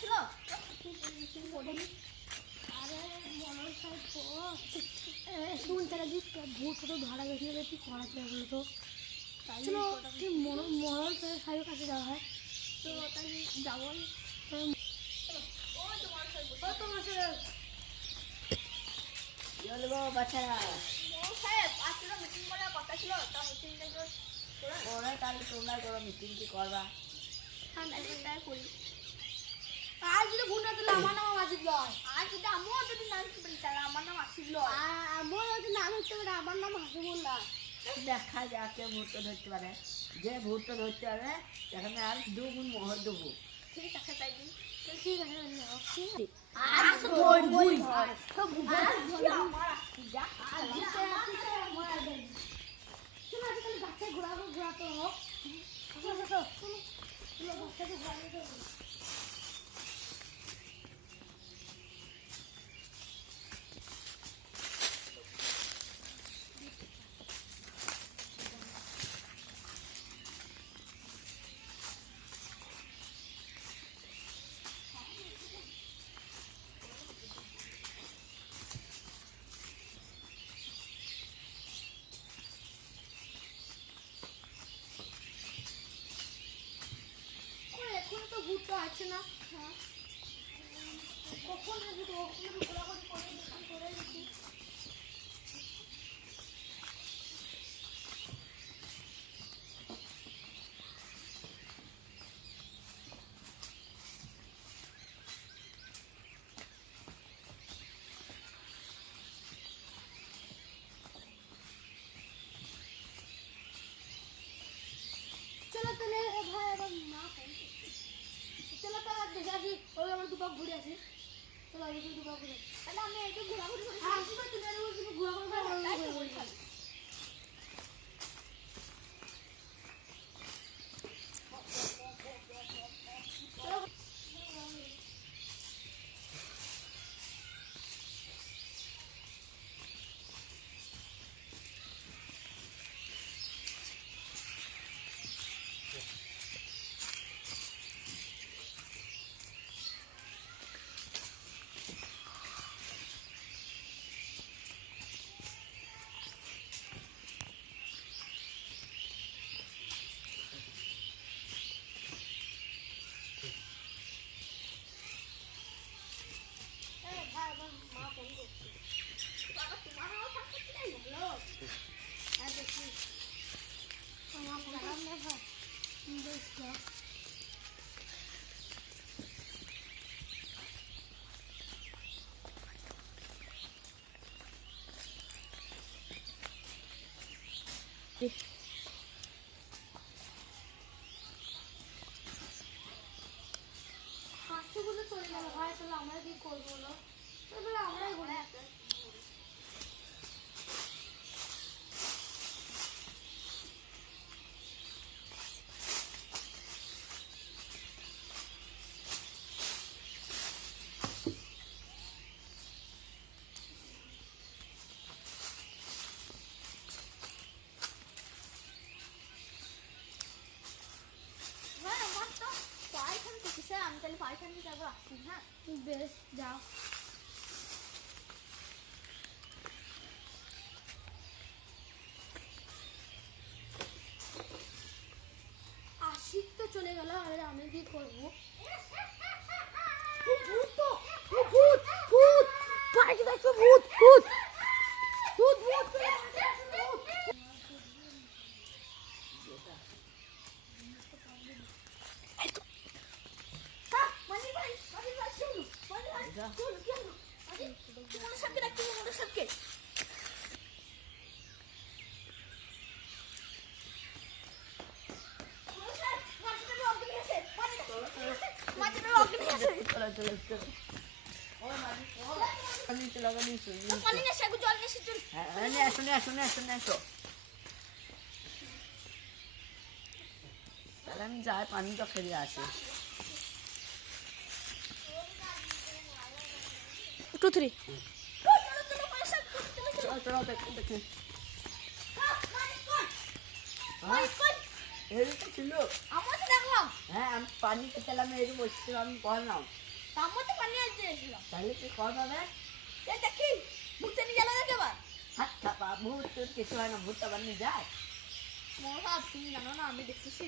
ছিল শুন তারা যে ভূত তো ধরা গেছিল কি করা যায় বলো তো চলো মরল সাহেবের কাছে যাওয়া হয় তো তাই যাবো তোমার সাহেব চলবো বাচ্চারা সাহেব আজকে মিটিং করার কথা ছিল তা মিটিংটা ওরা তাহলে তোমরা করো মিটিং কি করবা তাই করি আর যদি ভূত না তাহলে আমার নাম আসিফ লয় আর যদি আমিও যদি নাম কি বলি তাহলে আমার নাম আসিফ লয় আমার যদি নাম হচ্ছে আমার নাম হাসিবুল্লাহ দেখা যাক কে ভূত ধরতে পারে যে ভূত ধরতে পারে সেখানে আর দুগুণ মোহর দেবো ঠিক আছে তাই দিন ঠিক আছে আর ধর দুই তো বুঝা আমার আসি যা বাচ্চা ঘোরাতে হোক বাচ্চাকে ঘোরাতে হোক এখন তো ভূত তো আছে না কখন আসবে তো ঘোরাঘুরি করে দোকান করে দিচ্ছি চলো তাহলে ভাই আবার না চলো তো দেখে আসি ওই আমার দুপাক ঘুরে আসি চলো আমি দুপাক ঘুরে তাহলে আমি একটু ঘোরাঘুরি করি আসি তো তুমি ঘোরাঘুরি করে হাসিগুলো চলে গেল ভাই তাহলে আমরা কি করবো না তাহলে আমরাই ঘুরে আমার তো পায়খান করতেছে আমি তাহলে পায়খান থেকে একবার আসছি হ্যাঁ বেশ যাও আশিক তো চলে গেল আর আমি কি করবো ভূত তো ভূত ভূত পার্কে দেখো ভূত ভূত ভূত ভূত আমি যাই পানিটা ফেলে আসি 2 3 চলো চলো দেখে এর তো ছিল আমার তো দেখলাম হ্যাঁ আমি পানি খেতেলাম এর বসছিলাম আমি বললাম তার মধ্যে পানি আসতে এসেছিলাম তাহলে তুই কর পাবে এই দেখি ভূতে নিয়ে গেল দেখে এবার হাত চাপা ভূত তোর কিছু হয় না ভূতটা বানিয়ে যায় মশা তুমি জানো না আমি দেখতেছি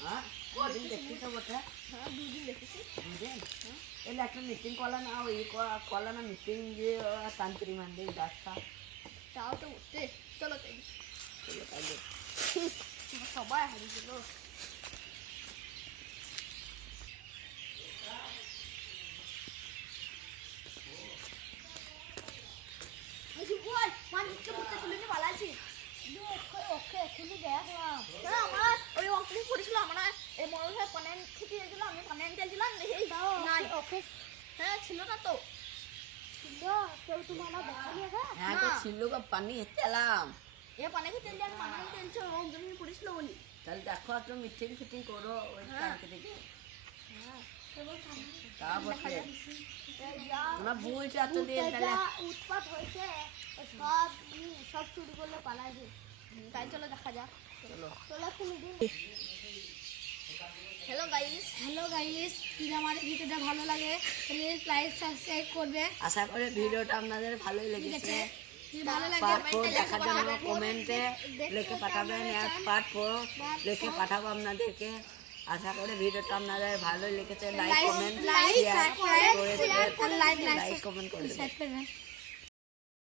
হ্যাঁ কোনদিন দেখছিস তো বটে হ্যাঁ 2 দিন দেখেছি বুঝলেন এলে একটা মিটিং করলা না ওই করলা না মিটিং যে তান্ত্রিক মন্দির গাছটা তাও তো উঠতে চলো তাই চলো তাহলে সবাই হারিয়ে গেল ওই মানিককে ভূতে তুলে নিয়ে পালাইছি ওকে এখনই দেখলাম হ্যাঁ আমার ওই অঙ্কটি পড়েছিল আমরা এই মনে হয় পানেন থেকে গেছিল আমি পানেন চাইছিলাম এই নাই ওকে হ্যাঁ ছিল না তো ছিল কেউ তোমার দেখানি আছে হ্যাঁ তো ছিল গো পানি হেতেলাম এ পানে কি তেল আমি পানেন তেলছে অঙ্কটি পড়েছিল বলি তাহলে দেখো একটা মিটিং ফিটিং করো ওই তান্ত্রিকে তা বটে আমরা বলছি এতদিন তাহলে উৎপাত হয়েছে সব সব চুরি করলে পালাইছে তাই চলো দেখা যাক চলো চলো তুমি দিন হ্যালো গাইস হ্যালো গাইস যদি আমার ভিডিওটা ভালো লাগে তাহলে লাইক সাবস্ক্রাইব করবে আশা করি ভিডিওটা আপনাদের ভালোই ঠিক আছে লেগেছে যদি ভালো লাগে পার্ট 4 দেখার জন্য কমেন্টে লিখে পাঠাবেন আর পার্ট 4 লিখে পাঠাবো আপনাদেরকে আশা করি ভিডিওটা আপনাদের ভালোই লেগেছে like comment like share subscribe করে আর লাইক লাইক কমেন্ট করে দেবেন সাবস্ক্রাইব করবেন